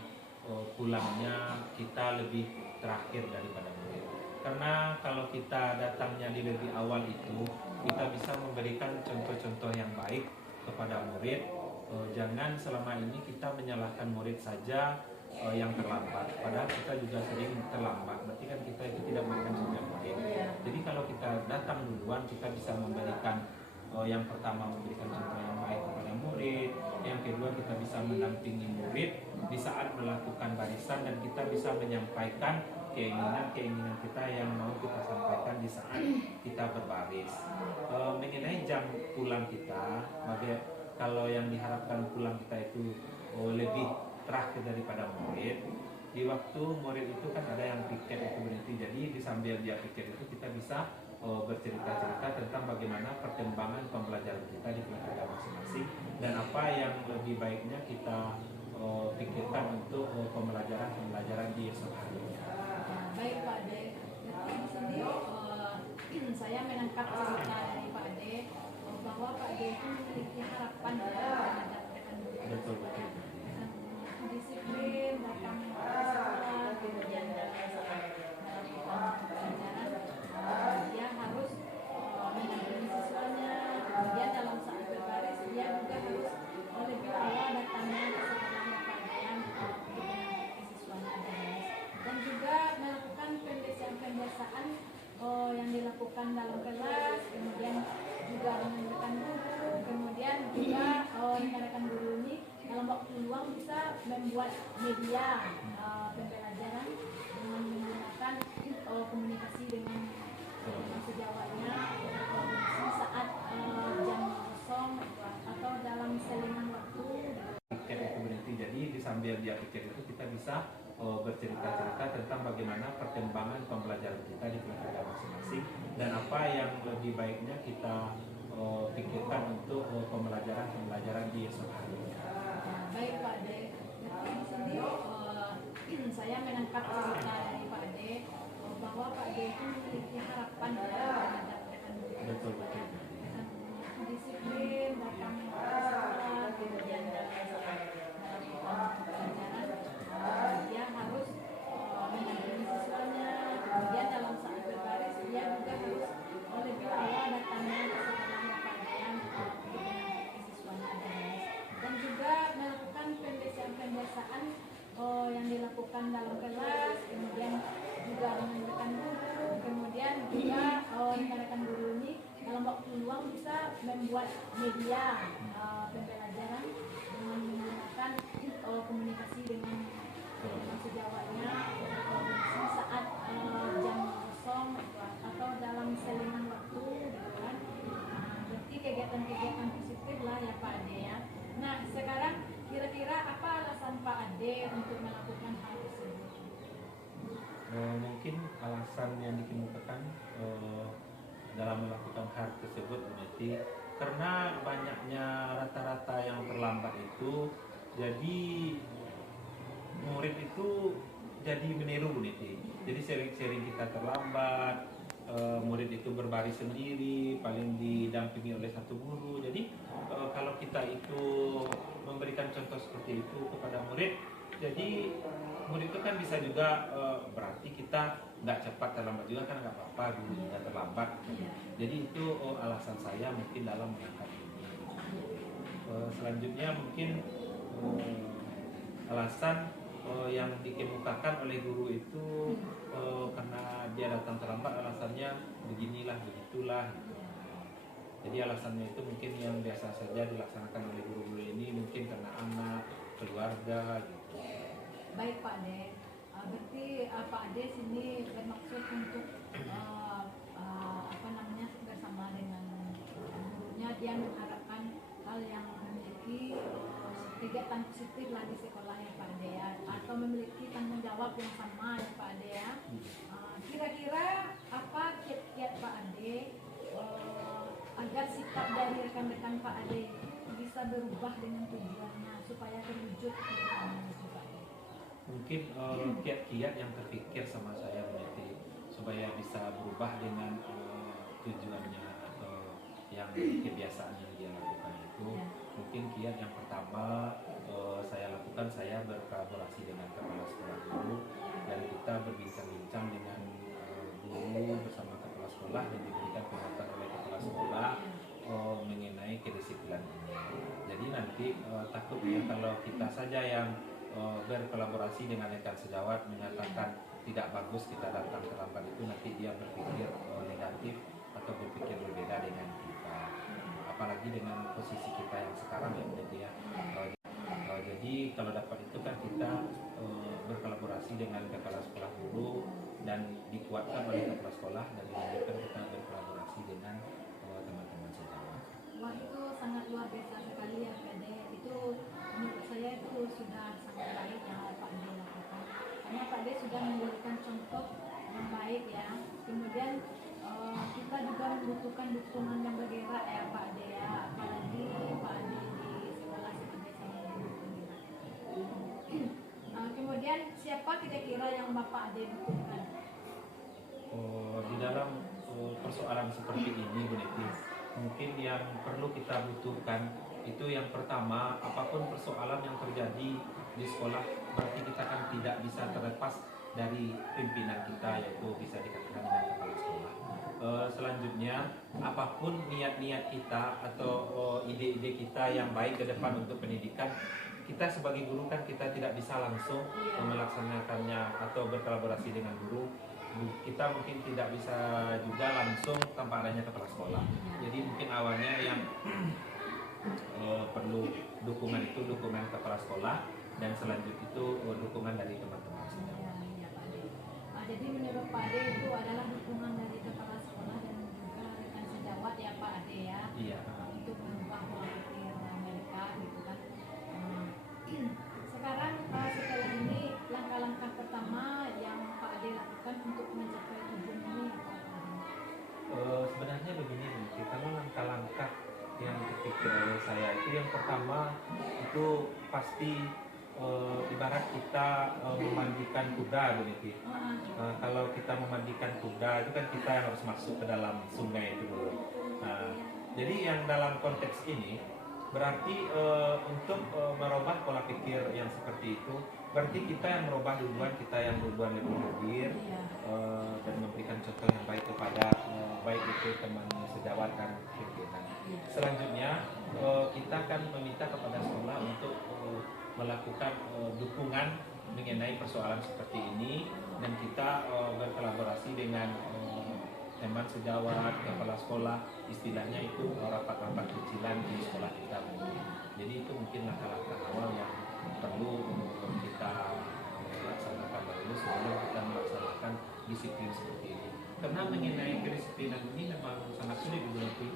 pulangnya kita lebih terakhir daripada murid. Karena kalau kita datangnya di lebih awal itu kita bisa memberikan contoh-contoh yang baik kepada murid. Jangan selama ini kita menyalahkan murid saja yang terlambat, padahal kita juga sering terlambat, berarti kan kita itu tidak memberikan contoh yang baik. Jadi kalau kita datang duluan kita bisa memberikan yang pertama memberikan contoh yang baik kepada murid, yang kedua kita bisa mendampingi murid di saat melakukan barisan, dan kita bisa menyampaikan keinginan-keinginan kita yang mau kita sampaikan di saat kita berbaris. Mengenai jam pulang kita, kalau yang diharapkan pulang kita itu lebih terakhir daripada murid, di waktu murid itu kan ada yang piket itu berhenti, jadi di sambil dia piket itu kita bisa bercerita-cerita tentang bagaimana perkembangan pembelajaran kita di kelas masing-masing dan apa yang lebih baiknya kita pikirkan untuk pembelajaran di esok hari. Baik Pak Ade, berarti di sini saya menangkap cerita dari Pak Ade bahwa Pak Ade itu memiliki harapan terhadap rekan guru. Betul. Disiplin, datang ke sekolah, kemudian dalam saat melakukan pelajaran dia harus mendampingi siswanya, kemudian dalam saat berbaris dia juga harus lebih awal datangnya ke sekolahnya Pak Ade untuk mendampingi siswanya berbaris, dan juga melakukan pembiasaan yang dilakukan dalam kelas, kemudian juga dengan rekan guru, kemudian juga rekan guru ini dalam waktu luang bisa membuat media pembelajaran dengan menggunakan komunikasi dengan sejawatnya, komunikasi saat jam kosong atau dalam selingan waktu. Piket itu berhenti, jadi di sambil dia piket itu kita bisa bercerita-cerita tentang bagaimana perkembangan pembelajaran kita di kelas masing-masing dan apa yang lebih baiknya kita pikirkan untuk pembelajaran di esok hari. Baik Pak Ade, berarti di sini saya menangkap cerita dari Pak Ade bahwa Pak Ade itu memiliki harapan terhadap rekan guru. Betul. Disiplin, datang ke sekolah, kemudian dalam saat melakukan pelajaran dia harus mendampingi siswanya, kemudian dalam saat berbaris dia juga harus lebih awal datangnya ke sekolahnya Pak Ade untuk mendampingi siswanya berbaris, dan juga melakukan pembiasaan yang dilakukan dalam kelas, kemudian juga dengan rekan guru, kemudian juga rekan guru ini dalam waktu luang bisa membuat media pembelajaran dengan menggunakan komunikasi dengan sejawatnya, komunikasi saat jam kosong atau dalam selingan waktu, gitu kan. Berarti kegiatan-kegiatan positif lah ya Pak Ade ya. Nah sekarang kira-kira apa alasan Pak Ade untuk melakukan hal tersebut? Mungkin alasan yang dikemukakan dalam melakukan hal tersebut berarti karena banyaknya rata-rata yang terlambat itu, jadi murid itu jadi meniru nih. Jadi sering-sering kita terlambat, murid itu berbaris sendiri, paling didampingi oleh satu guru. Jadi kalau kita itu memberikan contoh seperti itu kepada murid, jadi murid itu kan bisa juga berarti kita nggak cepat terlambat juga kan nggak apa-apa, gurunya terlambat. Jadi itu alasan saya mungkin dalam mengangkat ini. Selanjutnya mungkin alasan yang dikemukakan oleh guru itu karena dia datang terlambat, alasannya beginilah begitulah. Jadi alasannya itu mungkin yang biasa saja dilaksanakan oleh guru-guru ini, mungkin karena anak, keluarga gitu. Baik Pak Ade, berarti Pak Ade sini bermaksud untuk bersama dengan gurunya, dia mengharapkan hal yang memiliki kegiatan positif lah di sekolah ya Pak Ade ya, atau memiliki tanggung jawab yang sama ya Pak Ade ya. Kira-kira apa kiat-kiat Pak Ade agar sikap dari rekan-rekan Pak Ade bisa berubah dengan tujuannya supaya terwujud ke depannya Pak Ade? Mungkin kiat-kiat yang terpikir sama saya berarti supaya bisa berubah dengan tujuannya atau yang kebiasaan yang dia lakukan itu mungkin kiat yang pertama saya lakukan, saya berkolaborasi dengan kepala sekolah dulu dan kita berbincang-bincang dengan guru bersama kepala sekolah dan diberikan peringatan oleh kepala sekolah mengenai kedisiplinan ini. Jadi nanti takutnya kalau kita saja yang berkolaborasi dengan rekan sejawat mengatakan tidak bagus kita datang terlambat, itu nanti dia berpikir negatif atau berpikir berbeda dengan kita, apalagi dengan posisi kita yang sekarang ya berarti ya. Jadi kalau dapat itu kan kita berkolaborasi dengan kepala sekolah dulu dan dikuatkan oleh kepala sekolah dan dilanjutkan kita berkolaborasi dengan teman-teman sejawat. Wah, itu sangat luar biasa sekali ya Pak Ade. Itu menurut saya itu sudah sangat baik yang Pak Ade lakukan, karena Pak Ade sudah memberikan contoh yang baik ya. Kemudian kita juga membutuhkan dukungan yang bergerak ya Pak Ade ya, apalagi Pak Ade di sekolah sebagai salah satu penggerak. Kemudian siapa kira-kira yang Bapak Ade butuhkan? Di dalam persoalan seperti ini Bu Neti, mungkin yang perlu kita butuhkan itu yang pertama, apapun persoalan yang terjadi di sekolah berarti kita kan tidak bisa terlepas dari pimpinan kita, yaitu bisa dikatakan dengan kepala sekolah. Selanjutnya, apapun niat-niat kita atau ide-ide kita yang baik ke depan untuk pendidikan, kita sebagai guru kan kita tidak bisa langsung melaksanakannya atau berkolaborasi dengan guru. Kita mungkin tidak bisa juga langsung tanpa adanya kepala sekolah. Jadi mungkin awalnya yang perlu dukungan itu dukungan kepala sekolah, dan selanjutnya itu dukungan dari teman-teman sejawat. Ya, Pak Ade. Jadi menurut Pak Ade itu adalah dukungan dari kepala sekolah dan juga rekan sejawat ya Pak Ade ya. Iya. Untuk mengubah pola pikir mereka gitu kan. Sekarang setelah ini langkah-langkah pertama yang Pak Ade lakukan untuk mencapai tujuan ini apa Pak Ade? Sebenarnya begini, kalau langkah-langkah yang terpikir oleh saya itu yang pertama itu pasti ibarat kita memandikan kuda begitu. Kalau kita memandikan kuda itu kan kita yang harus masuk ke dalam sungai itu dulu. Nah, jadi yang dalam konteks ini berarti untuk merubah pola pikir yang seperti itu berarti kita yang merubah duluan, kita yang duluan lebih hadir dan memberikan contoh yang baik kepada baik itu teman sejawat dan pimpinan. Selanjutnya kita akan meminta kepada sekolah untuk melakukan dukungan mengenai persoalan seperti ini, dan kita berkolaborasi dengan teman sejawat, kepala sekolah, istilahnya itu rapat-rapat kecilan di sekolah kita. Jadi itu mungkin langkah-langkah awal yang perlu kita laksanakan dulu sebelum kita melaksanakan disiplin seperti ini. Karena mengenai kedisiplinan ini memang sangat sulit berarti.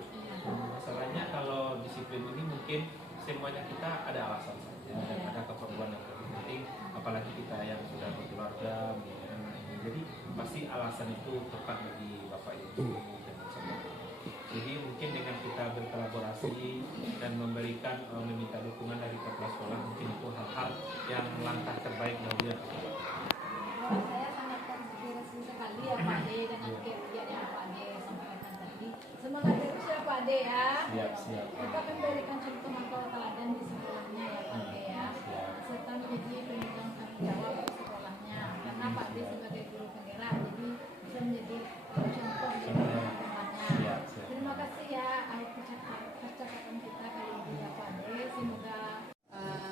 Masalahnya kalau disiplin ini mungkin semuanya kita ada alasan saja dan ada keperluan yang lebih penting, apalagi kita yang sudah berkeluarga. Jadi pasti alasan itu tepat bagi Bapak Ibu dan saudara. Jadi mungkin dengan kita berkolaborasi dan memberikan meminta dukungan dari kepala sekolah, mungkin itu hal-hal yang langkah terbaik dahulu ya. Saya sangat terinspirasi sekali ya Pak Ade dengan kiat-kiat yang Pak Ade sampaikan tadi. Semangat terus ya Pak Ade ya. Siap. Kita memberikan contoh atau teladan di sekolahnya ya Pak Ade ya. Serta menjadi pemegang tanggung jawab di sekolahnya. Karena Pak Ade sebagai guru penggerak jadi bisa menjadi contoh di teman-temannya. Terima kasih ya akhir percakapan kita kali ini ya Pak Ade. Semoga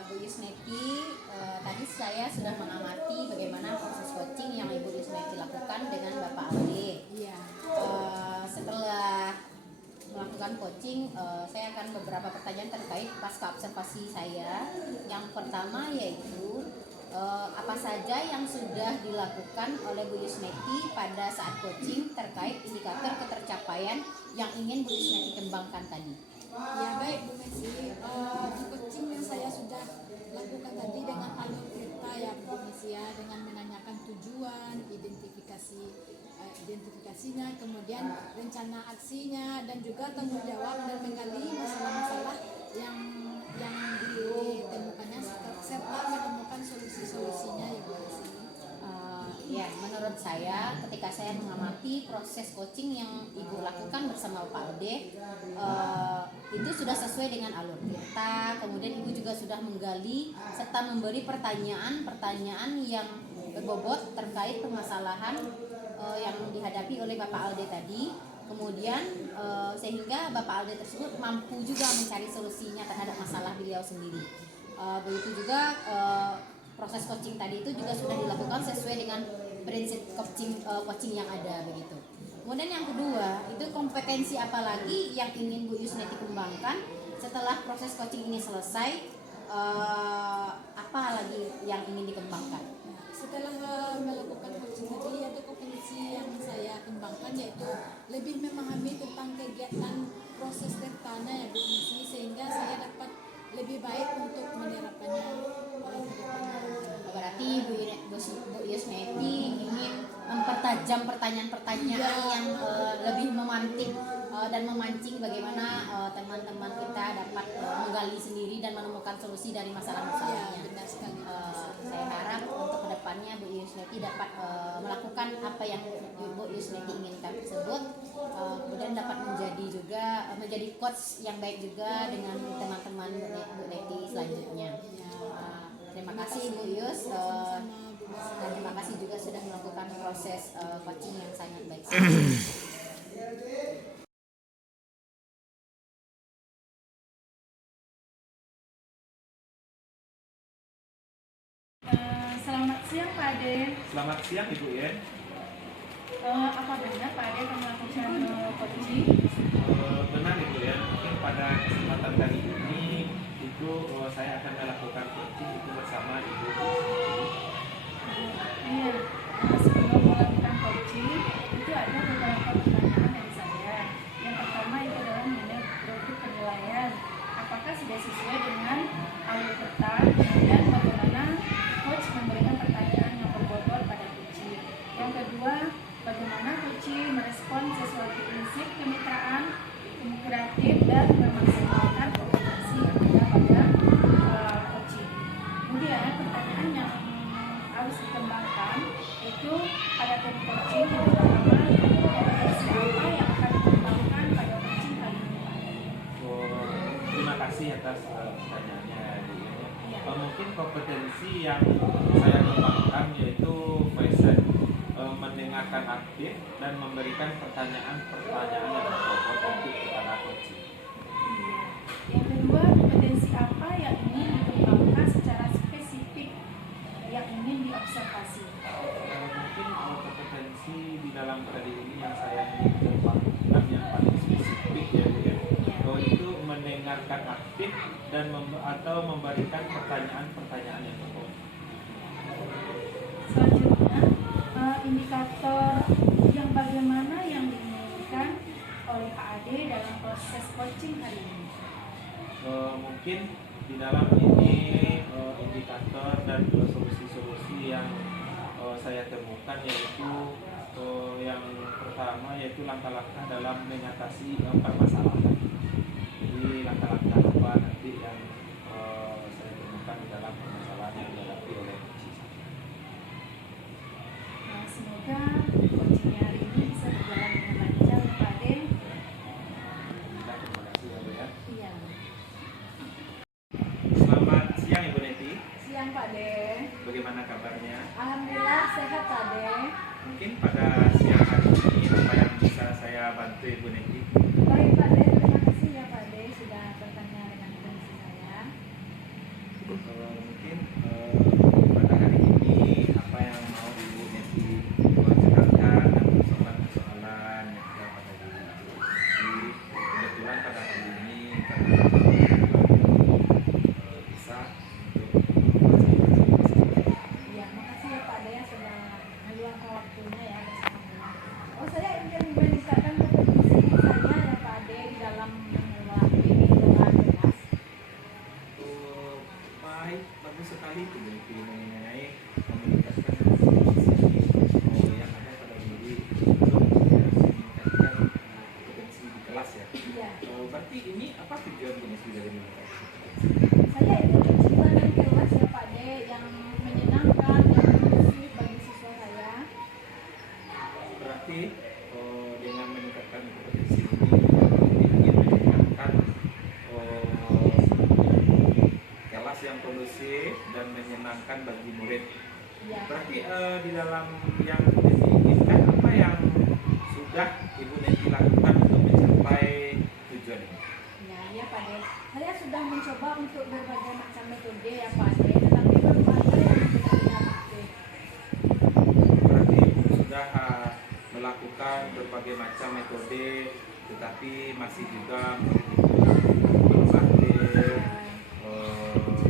Bu Yusneti, tadi saya sudah mengamati bagaimana proses coaching yang Ibu Yusneti lakukan dengan Bapak Alde. iya. Setelah melakukan coaching, saya akan beberapa pertanyaan terkait pasca observasi saya. Yang pertama yaitu apa saja yang sudah dilakukan oleh Bu Yusneti pada saat coaching terkait indikator ketercapaian yang ingin Bu Yusneti kembangkan tadi. Ya baik Bu Messi, coaching yang saya sudah lakukan tadi dengan alur cerita ya Bu Messi ya, dengan menanyakan tujuan, identifikasinya, kemudian rencana aksinya dan juga tanggung jawab dan menggali masalah-masalah yang ditemukannya serta menemukan solusi-solusinya ya Bu Messi. Ya, menurut saya ketika saya mengamati proses coaching yang Ibu lakukan bersama Pak Alde, itu sudah sesuai dengan alur kita. Kemudian Ibu juga sudah menggali serta memberi pertanyaan-pertanyaan yang berbobot terkait permasalahan yang dihadapi oleh Bapak Alde tadi. Kemudian sehingga Bapak Alde tersebut mampu juga mencari solusinya terhadap masalah beliau sendiri. Begitu juga proses coaching tadi itu juga sudah dilakukan sesuai dengan prinsip coaching yang ada begitu. Kemudian yang kedua, itu kompetensi apa lagi yang ingin Bu Yusneti kembangkan setelah proses coaching ini selesai, apa lagi yang ingin dikembangkan? Setelah melakukan coaching tadi, ada kompetensi yang saya kembangkan yaitu lebih memahami tentang kegiatan proses tertana ya Bu Messi, sehingga saya dapat lebih baik untuk menerapkannya ke depannya. Berarti Bu Yusneti ingin mempertajam pertanyaan-pertanyaan yang lebih memantik dan memancing bagaimana teman-teman kita dapat menggali sendiri dan menemukan solusi dari masalah-masalahnya. Benar sekali. Saya harap untuk kedepannya Bu Yusneti dapat melakukan apa yang Bu Yusneti inginkan tersebut, kemudian dapat menjadi juga menjadi coach yang baik juga dengan teman-teman Bu Neti selanjutnya. Terima kasih Bu Yus, dan terima kasih juga sudah melakukan proses coaching yang sangat baik. Selamat siang Pak Ade. Selamat siang Ibu Yen. Apa benar Pak Ade akan melakukan coaching? Benar Ibu Yen. Mungkin pada kesempatan kali ini itu saya akan melakukan coaching itu bersama Ibu. Iya. Sebelum melakukan coaching itu ada beberapa pertanyaan dari saya. Yang pertama itu adalah mengenai produk penilaian. Apakah sudah sesuai dengan alur peta? Kemudian bagaimana coach memberikan pertanyaan yang berbobot pada coaching. Yang kedua, bagaimana coaching merespon sesuatu prinsip kemitraan, kreatif dan memaksimalkan kompetensi yang ada pada coaching. Kemudian pertanyaan yang harus dikembangkan itu pada tim coaching yang pertama, kompetensi apa yang akan dikembangkan pada coaching kali ini Pak? Terima kasih atas pertanyaannya Bu Yen. Mungkin kompetensi yang saya kembangkan yaitu fashion, mendengarkan aktif dan memberikan pertanyaan-pertanyaan yang berbobot untuk kepada coaching. Yang kedua, kompetensi apa yang ingin dikembangkan secara spesifik yang ingin diobservasi? Mungkin kompetensi di dalam prodi ini yang saya ingin kembangkan yang paling spesifik ya Bu Yen. Itu mendengarkan aktif dan atau memberikan pertanyaan-pertanyaan yang berbobot. Selanjutnya, indikator yang bagaimana yang diinginkan oleh Pak Ade dalam proses coaching hari ini? Mungkin di dalam ini indikator dan solusi-solusi yang saya temukan yaitu yang pertama yaitu langkah-langkah dalam mengatasi permasalahan. Jadi langkah-langkah apa nanti yang saya temukan di dalam permasalahan yang dihadapi oleh coaching saya. Nah, semoga coaching hari ini bisa berjalan dengan lancar ya Pak Ade. Alhamdulillah, terima kasih ya Bu ya. Iya. Selamat siang Ibu Neti. Siang Pak De. Bagaimana kabarnya? Alhamdulillah sehat Pak De. Mungkin pada siang hari ini apa yang bisa saya bantu Ibu Neti? Baik Pak De, terima kasih ya Pak De sudah bertanya dengan kondisi saya. Mungkin pada hari ini apa yang mau Ibu Neti ceritakan dan persoalan-persoalan yang ada pada diri Ibu Neti. Kebetulan pada hari ini karena bisa untuk Iya, makasih ya Pak De sudah meluangkan waktunya ya bersama saya. Oh, saya ingin meningkatkan kompetensi saya ya Pak De di dalam mengelola kelas. baik, bagus sekali Ibu Neti mengenai meningkatkan kompetensi yang ada pada diri untuk meningkatkan kompetensi di kelas ya. Iya. Berarti ini apa tujuan Bu Neti dari meningkatkan kompetensi? Saya ingin menciptakan kelas ya Pak De yang menyenangkan, yang kondusif bagi siswa saya. Berarti dengan meningkatkan kompetensi ini ingin meningkatkan kelas yang kondusif dan menyenangkan bagi murid. Iya. Berarti di dalam yang Ibu Neti inginkan apa yang sudah Ibu Neti lakukan untuk mencapai tujuan ini? Ya Pak De. Saya sudah mencoba untuk berbagai macam metode ya Pak De, tetapi belum ada yang benar-benar aktif. Berarti Ibu sudah melakukan berbagai macam metode, tetapi masih juga murid itu belum aktif,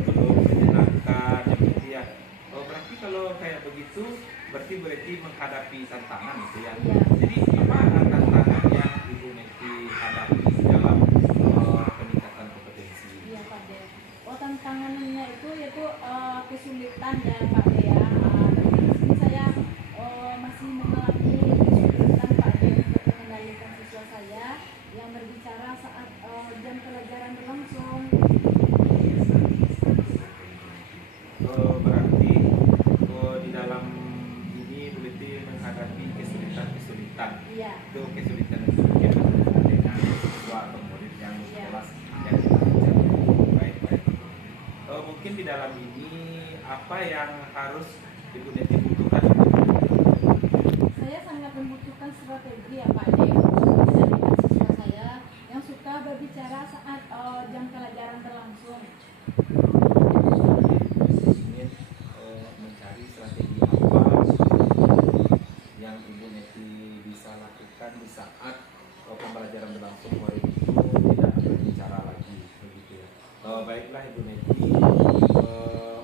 belum menyenangkan, yang gitu ya. Berarti kalau kayak begitu, berarti menghadapi tantangan gitu ya. Iya. Jadi apa tantangan yang Ibu Neti hadapi dalam peningkatan kompetensi? Iya Pak De. Oh, tantangannya itu yaitu kesulitan ya Pak De ya. Di sini saya masih mengalami kesulitan Pak De untuk mengendalikan siswa saya yang berbicara saat jam pelajaran berlangsung. Berarti di dalam ini Bu Neti menghadapi kesulitan-kesulitan. Iya. Itu kesulitan itu mungkin dengan siswa atau murid yang di Iya. kelas yang kita ajar. Baik. Mungkin di dalam ini apa yang harus Ibu Neti butuhkan? Saya sangat membutuhkan strategi ya Pak De untuk mengendalikan siswa saya yang suka berbicara saat jam pelajaran berlangsung. Ingin mencari strategi apa yang Ibu Neti bisa lakukan di saat pembelajaran berlangsung murid itu tidak berbicara lagi begitu ya. Baiklah Ibu Neti,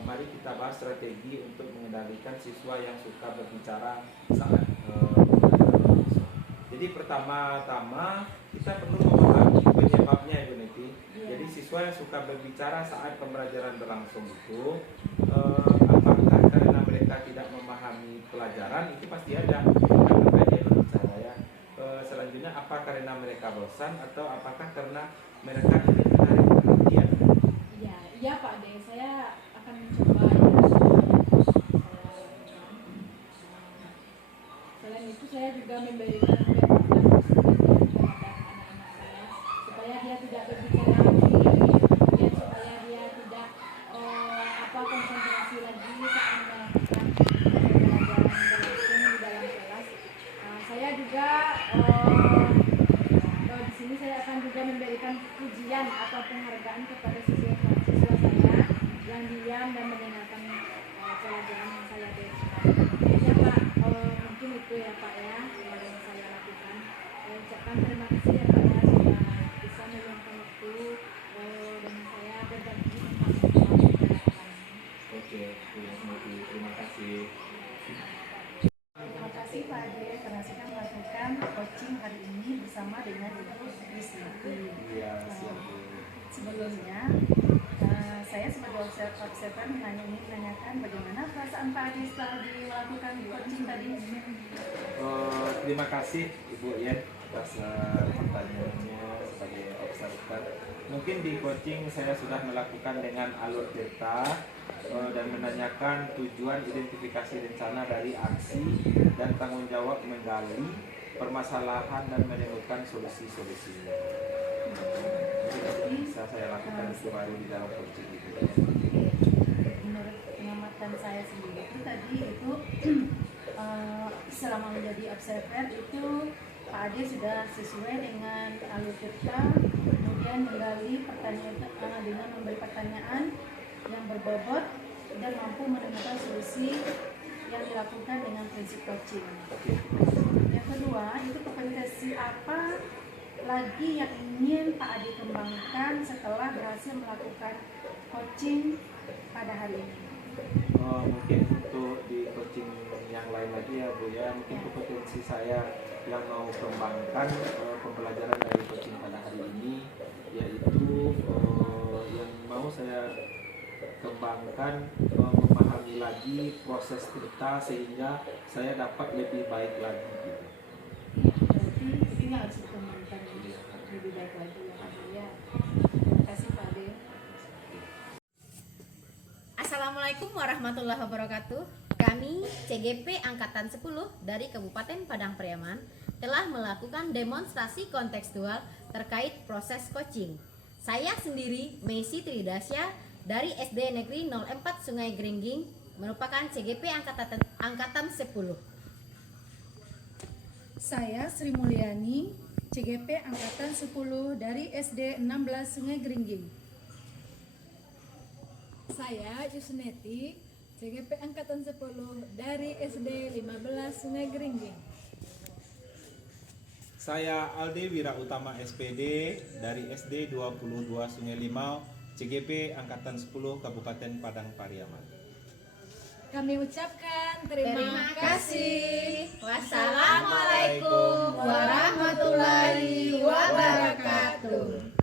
mari kita bahas strategi untuk mengendalikan siswa yang suka berbicara saat pembelajaran berlangsung. Jadi pertama-tama kita perlu memahami penyebabnya Ibu Neti. Jadi siswa yang suka berbicara saat pembelajaran berlangsung itu apakah karena mereka tidak memahami pelajaran, itu pasti ada kenapa dia berbicara ya. Selanjutnya apa karena mereka bosan atau apakah karena mereka ingin menarik perhatian? Iya Pak De, saya akan mencoba ya. Selain itu saya juga memberikan pendidikan terhadap anak-anak saya supaya dia tidak berbicara lagi, kemudian supaya dia tidak konsentrasi lagi saat melakukan pembelajaran berlangsung di dalam kelas. Saya juga di sini saya akan juga memberikan pujian atau penghargaan kepada siswa saya yang diam dan mendengarkan pelajaran yang saya berikan. Ya Pak, mungkin itu ya Pak ya yang saya lakukan. Saya ucapkan terima kasih ya Pak ya sudah bisa meluangkan waktu dengan saya berbagi tentang pelajaran. Oke, terima kasih. Terima kasih Pak Ade karena saya melakukan coaching hari ini bersama dengan Ibu Wisnati. Iya, siap Bu. Sebelumnya saya sebagai observer menanyakan bagaimana perasaan Pak Adi setelah dilakukan coaching tadi. Terima kasih Ibu Yen atas pertanyaannya sebagai observer. Mungkin di coaching saya sudah melakukan dengan alur cerita dan menanyakan tujuan identifikasi rencana dari aksi dan tanggung jawab menggali permasalahan dan menemukan solusi-solusinya. Jadi bisa saya lakukan itu baru di dalam coaching itu. Menurut pengamatan saya sendiri itu tadi itu selama menjadi observer itu Pak Ade sudah sesuai dengan alur cerita, kemudian menggali pertanyaan dengan memberi pertanyaan yang berbobot dan mampu menemukan solusi yang dilakukan dengan prinsip coaching. Yang kedua, itu kompetensi apa lagi yang ingin Pak Ade kembangkan setelah berhasil melakukan coaching pada hari ini? Mungkin untuk di coaching yang lain lagi ya Bu ya, mungkin kompetensi saya yang mau kembangkan pembelajaran dari coaching pada hari ini yaitu yang mau saya kembangkan memahami lagi proses cerita sehingga saya dapat lebih baik lagi gitu. Berarti ini harus dikembangkan lebih baik lagi ya Pak Ade ya. Terima kasih Pak Ade. Assalamualaikum warahmatullahi wabarakatuh. Kami CGP Angkatan 10 dari Kabupaten Padang Pariaman telah melakukan demonstrasi kontekstual terkait proses coaching. Saya sendiri Messi Tridasya dari SD Negeri 04 Sungai Geringging merupakan CGP Angkatan 10. Saya Sri Mulyani, CGP Angkatan 10 dari SD 16 Sungai Geringging. Saya Yusneti, CGP Angkatan 10 dari SD 15 Sungai Geringging. Saya Aldi Wira Utama SPD dari SD 22 Sungai Limau, CGP Angkatan 10 Kabupaten Padang Pariaman. Kami ucapkan Terima kasih. Wassalamualaikum warahmatullahi wabarakatuh.